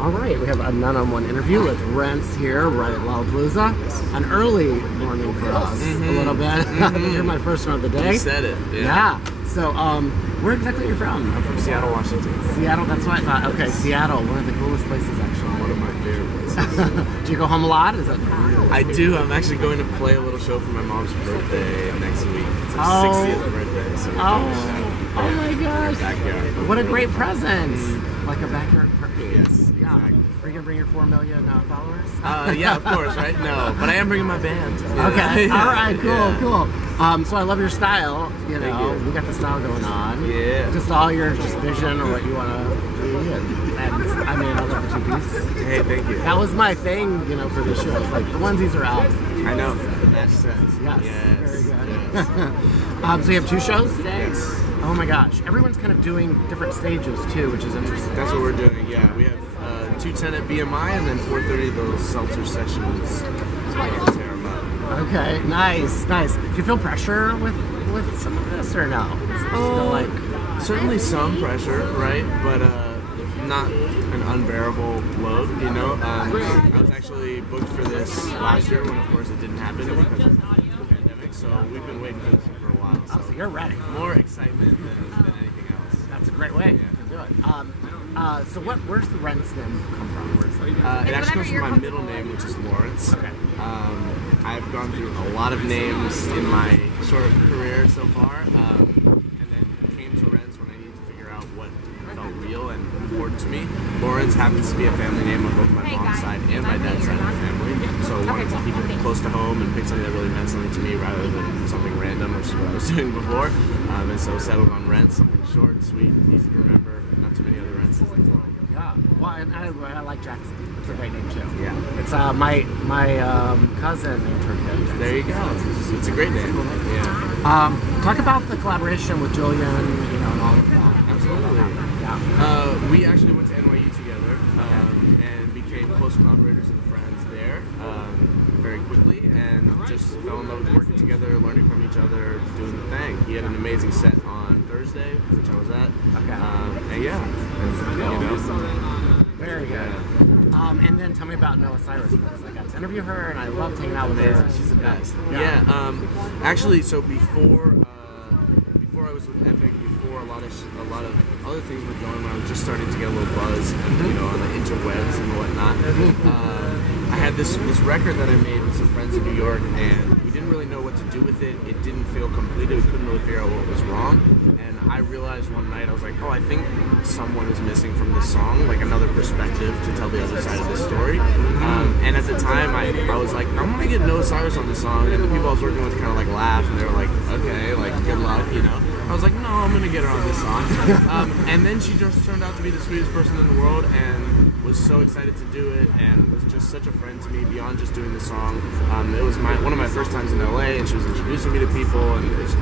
All right, we have a one-on-one interview with Rence here, right at Lollapalooza. An early morning for us, a little bit. You're my first one of the day. You said it. Yeah. So, where exactly are you from? I'm from Seattle, Washington. Seattle, that's what I thought. Okay, Seattle, one of the coolest places, actually. One of my favorite places. Do you go home a lot? Is that? I do. I'm actually going to play a little show for my mom's birthday next week. It's her 60th birthday. So Oh my gosh. Backyard. What a great present. Like a backyard party. Yes, Yeah. exactly. Are you going to bring your 4 million followers? Yeah, of course, right? No, but I am bringing my band. Okay. Yeah. All right. Cool. Yeah. Cool. So I love your style. You know, Thank you. we got the style going on. Yeah. Just all your vision or what you want to be, and I mean, I love the two-piece. Hey, thank you. That was my thing, you know, for the show. It's like the onesies are out. I know. The match sense. Yes. Yes. Very good. Yes. So you have 2 shows today? Yes. Oh my gosh. Everyone's kind of doing different stages too, which is interesting. That's what we're doing, yeah. We have 2:10 at BMI and then 4:30 those seltzer sessions. So we're gonna tear 'em up. Okay, nice. Do you feel pressure with some of this or no? Is it still like Certainly some pressure, right? But not an unbearable load, you know? I was actually booked for this last year when, of course, it didn't happen because of the pandemic. So we've been waiting for this for a while. oh, so you're ready. More excitement than anything else. That's a great way to do it. So where's the Rence name come from? Where's It actually comes from my middle name, which is Lawrence. Okay. I've gone through a lot of names in my short career so far, and then came to Rence when I needed to figure out what felt real and important to me. Lawrence happens to be a family name on both my mom's side and my dad's side of the family, so I wanted to keep it close to home and pick something that really meant something to me rather than something random, which is what I was doing before. And so settled on Rence, something short, sweet, easy to remember. Not too many other Rences in the world. Yeah. Well, and I like Jackson. It's a great name too. Yeah. It's my cousin named her kid. There you go. It's a great name. Yeah. Talk about the collaboration with Julian, you know, and all of that. Absolutely. Yeah. We actually went to NYU together and became close collaborators and friends there very quickly, and just fell in love with working together, learning from each other, doing the thing. He had an amazing set on Thursday, which I was at. Okay. And yeah, you know. Very good. And then tell me about Noah Cyrus, because I got to interview her and I loved hanging out with her. She's the best. Yeah. Actually, so before I was with Epic, before a lot of other things were going on, I was just starting to get a little buzz, you know, on the interwebs and whatnot. I had this record that I made with some friends in New York, and we didn't really know what to do with it. It didn't feel completed. We couldn't really figure out what was wrong. And I realized one night, I was like, oh, I think someone is missing from this song, like another perspective to tell the other side of the story. And at the time, I was like, I'm gonna get Noah Cyrus on this song, and the people I was working with kind of like laughed, and they were like, okay, like good luck, you know. I was like, no, I'm gonna get her on this song. And then she just turned out to be the sweetest person in the world, and was so excited to do it, and was just such a friend to me beyond just doing the song. It was one of my first times in LA, and she was introducing me to people, and it's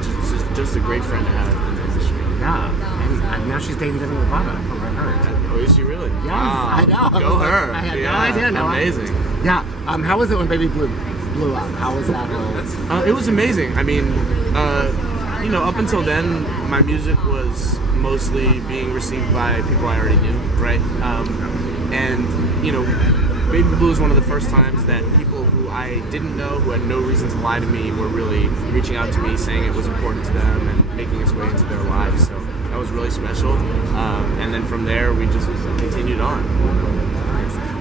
just a great friend to have in the industry. Yeah, and now she's dating Demi Lovato, from what I heard. Oh, is she really? Yes, Wow. I know. Go her. I had no Yeah, idea. No, amazing. Yeah. How was it when Baby blew up? How was that whole? It was amazing. I mean, you know, up until then, my music was mostly being received by people I already knew, right? And, you know, Baby Blue was one of the first times that people who I didn't know, who had no reason to lie to me, were really reaching out to me, saying it was important to them and making its way into their lives. So that was really special. And then from there, we just continued on.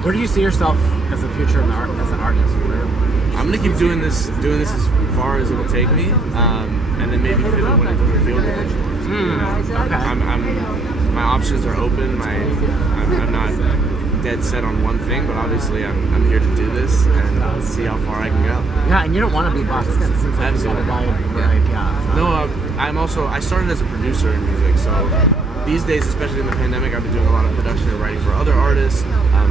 Where do you see yourself as a future as an artist? I'm gonna keep doing this as far as it'll take me, and then maybe pivot when it doesn't feel good. You know? Okay. My options are open. I'm not dead set on one thing, but obviously I'm here to do this and see how far I can go. Yeah, and you don't want to be boxed in. It seems like Absolutely. you want to right? Yeah. No, I started as a producer in music, so these days, especially in the pandemic, I've been doing a lot of production and writing for other artists,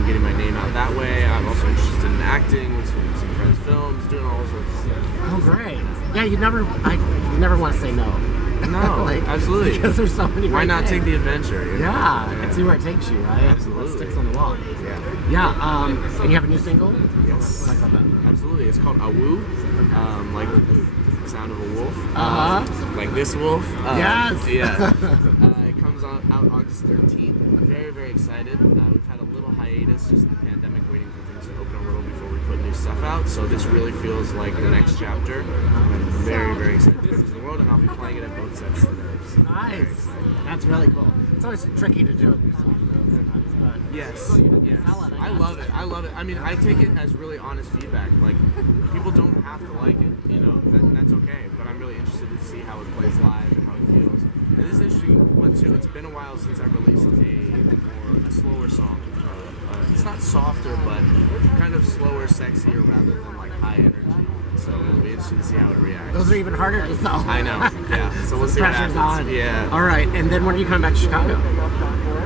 getting my name out that way. I'm also interested in acting with some friends' films, doing all sorts of stuff. Oh, great. Yeah, you never want to say no. No, like, absolutely. Because there's so many. Why not things. take the adventure? You know? Yeah, and see where it takes you, right? Absolutely. What sticks on the wall. Yeah. Yeah. And you have a new single? Yes. Talk about that. Absolutely. It's called Awoo, like the sound of a wolf. Like this wolf. Yes. Yeah. It comes out August 13th. I'm very, very excited. We've had a little hiatus hiatus, just the pandemic, waiting for things to open a little before we put new stuff out. So this really feels like the next chapter. I'm very, very excited to the world, and I'll be playing it at both sets today. So Nice. That's really cool. It's always tricky to do a new song though sometimes, but Yes, yes. sell it, I I guess. love it. I love it. I mean, I take it as really honest feedback. Like, people don't have to like it, you know, that's okay. But I'm really interested to see how it plays live and how it feels. And this is an interesting one too. It's been a while since I released a slower song. It's not softer, but kind of slower, sexier, rather than like high energy. So it'll be interesting to see how it reacts. those are even harder to sell. I know. Yeah. So we'll see what Pressure's happens. on. Yeah. All right, and then when are you coming back to Chicago?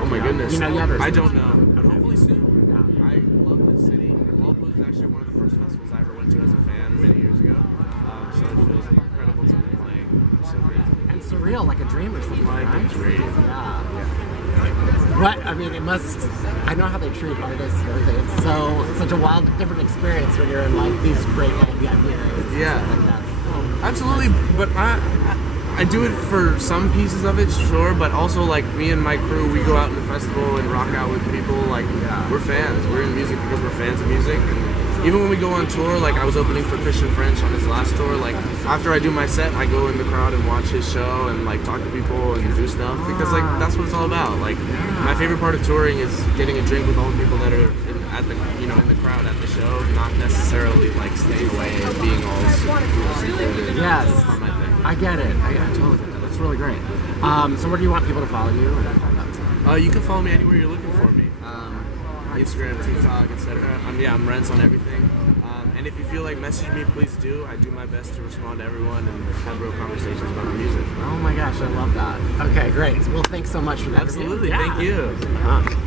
Oh my goodness. You know yet, or I something? don't know, but hopefully soon. I love this city. Lollapalooza is actually one of the first festivals I ever went to as a fan many years ago. So it feels incredible to be playing. I'm so grateful. And surreal, like a dream or something, Like a right? dream. Yeah. But I mean, it must. I know how they treat artists and everything. It's such a wild, different experience when you're in like these great little VIP areas. Yeah. Like that. Absolutely, but I do it for some pieces of it, sure, but also like me and my crew, we go out in the festival and rock out with people. Like we're fans. We're in music because we're fans of music. And even when we go on tour, like I was opening for Christian French on his last tour. Like after I do my set, I go in the crowd and watch his show and like talk to people and do stuff because like that's what it's all about. Like my favorite part of touring is getting a drink with all the people that are at the in the crowd at the show, not necessarily like staying away and being all super. Yes. That's not my thing. I get it. I totally get it. That's really great. So where do you want people to follow you? You can follow me anywhere you're looking for me. Instagram, TikTok, etc. I'm Rence on everything. And if you feel like message me, please do. I do my best to respond to everyone and have real conversations about the music. Oh my gosh, I love that. Okay, great. Well, thanks so much for that. Absolutely. Yeah. Thank you. Uh-huh.